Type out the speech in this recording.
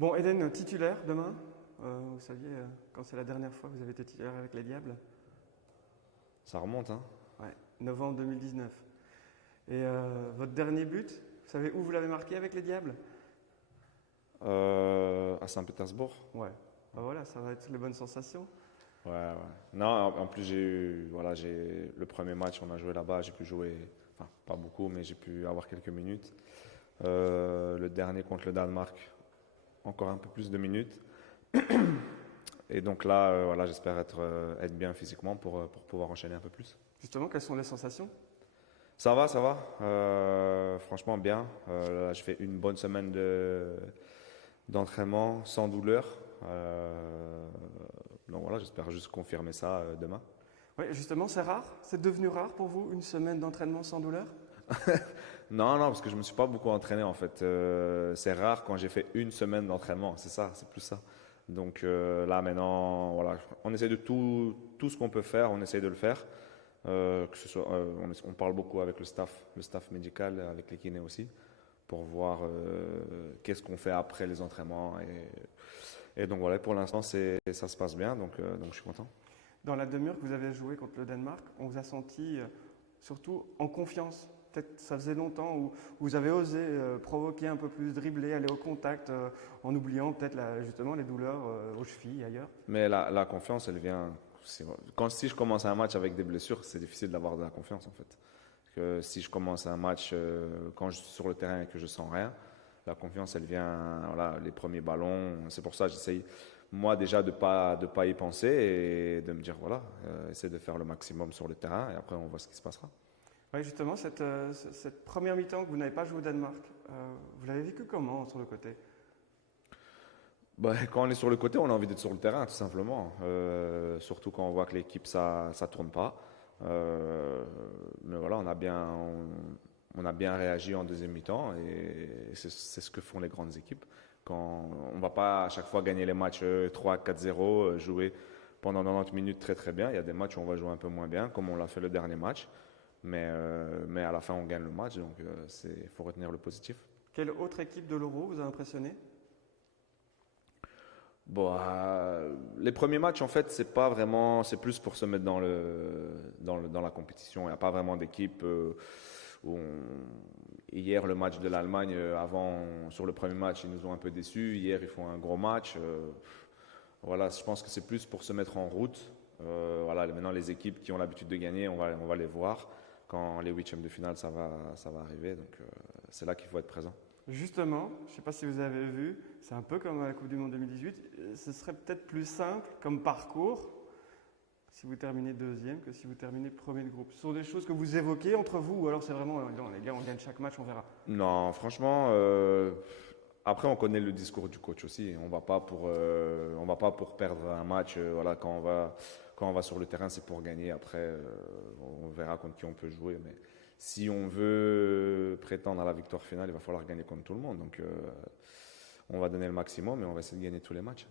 Bon, Eden, titulaire demain. Vous saviez, quand c'est la dernière fois que vous avez été titulaire avec les Diables? Ça remonte, hein? Ouais, novembre 2019. Et votre dernier but, vous savez où vous l'avez marqué avec les Diables? À Saint-Pétersbourg. Ouais. Bah voilà, ça va être les bonnes sensations. Ouais, ouais. Non, en plus le premier match, on a joué là-bas, j'ai pu jouer, enfin pas beaucoup, mais j'ai pu avoir quelques minutes. Le dernier contre le Danemark, encore un peu plus de minutes. Et donc là, voilà, j'espère être bien physiquement pour pouvoir enchaîner un peu plus. Justement, quelles sont les sensations? Ça va, ça va. Franchement, bien. Là, je fais une bonne semaine d'entraînement sans douleur. Donc voilà, j'espère juste confirmer ça demain. Oui, justement, c'est rare. C'est devenu rare pour vous, une semaine d'entraînement sans douleur? Non, non, parce que je me suis pas beaucoup entraîné en fait. C'est rare quand j'ai fait une semaine d'entraînement, c'est ça, c'est plus ça. Donc là maintenant, voilà, on essaie de tout ce qu'on peut faire, on essaie de le faire. Que ce soit, on parle beaucoup avec le staff médical, avec les kinés aussi, pour voir qu'est-ce qu'on fait après les entraînements. Et donc voilà, pour l'instant, ça se passe bien, donc je suis content. Dans la demi-heure que vous avez joué contre le Danemark, on vous a senti surtout en confiance. Peut-être ça faisait longtemps où vous avez osé provoquer un peu plus, dribbler, aller au contact, en oubliant peut-être justement les douleurs aux chevilles et ailleurs. Mais la confiance, elle vient. Si je commence un match avec des blessures, c'est difficile d'avoir de la confiance en fait. Que si je commence un match quand je suis sur le terrain et que je sens rien, la confiance, elle vient, voilà, les premiers ballons. C'est pour ça que j'essaye, moi déjà, de pas y penser et de me dire, voilà, essayer de faire le maximum sur le terrain et après on voit ce qui se passera. Oui, justement, cette première mi-temps que vous n'avez pas joué au Danemark, vous l'avez vécu comment sur le côté? Bah, quand on est sur le côté, on a envie d'être sur le terrain, tout simplement. Surtout quand on voit que l'équipe, ça tourne pas. Mais voilà, on a bien réagi en deuxième mi-temps et c'est ce que font les grandes équipes. Quand on va pas à chaque fois gagner les matchs 3-4-0, jouer pendant 90 minutes très très bien. Il y a des matchs où on va jouer un peu moins bien, comme on l'a fait le dernier match. Mais à la fin, on gagne le match, donc faut retenir le positif. Quelle autre équipe de l'Euro vous a impressionné? Bon, les premiers matchs, en fait, c'est pas vraiment, c'est plus pour se mettre dans la compétition. Il n'y a pas vraiment d'équipe hier, le match de l'Allemagne, sur le premier match, ils nous ont un peu déçus. Hier, ils font un gros match. Voilà, je pense que c'est plus pour se mettre en route. Voilà, maintenant, les équipes qui ont l'habitude de gagner, on va les voir. Quand les huitièmes de finale, ça va arriver. Donc, c'est là qu'il faut être présent. Justement, je ne sais pas si vous avez vu, c'est un peu comme à la Coupe du Monde 2018, ce serait peut-être plus simple comme parcours si vous terminez deuxième que si vous terminez premier de groupe. Ce sont des choses que vous évoquez entre vous ou alors c'est vraiment, non, les gars, on gagne chaque match, on verra. Non, franchement, après on connaît le discours du coach aussi. On va pas pour perdre un match. Voilà, quand on va sur le terrain, c'est pour gagner. Après, on verra contre qui on peut jouer. Mais si on veut prétendre à la victoire finale, il va falloir gagner contre tout le monde. Donc, on va donner le maximum et on va essayer de gagner tous les matchs.